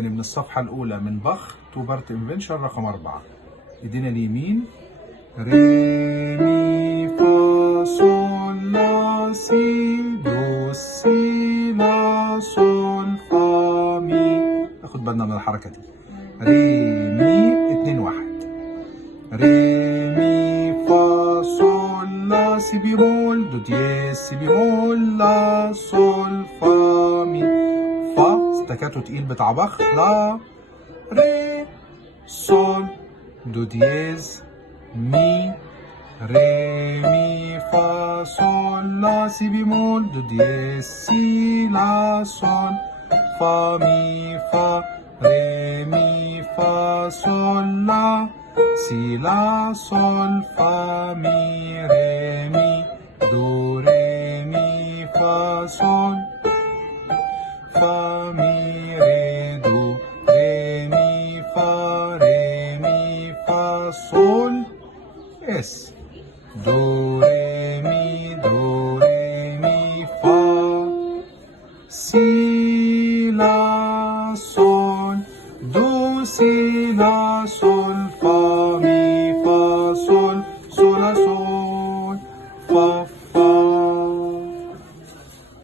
تاني من الصفحة الأولى من باخ تو بارت انفنشن رقم 4. ايدينا اليمين ري مي فا صول لا سي دو سي لا صول فا مي. ناخد بالنا من الحركة دي. ري مي 2 1. ري مي فا صول لا سي بيمول دو دييز سي بيمول لا صول فا مي. فا ستاكاتو تقيل بتاع باخ. لا ري صول دو دييز مي ري مي فا صول لا سي بيمول دو دييز سي لا صول فا مي فا ري مي فا صول لا سي لا صول فا مي ري مي دو ري مي فا صول فا مي ري دو ري مي فا صول اس دو ري مي فا سي لا صول دو سي لا صول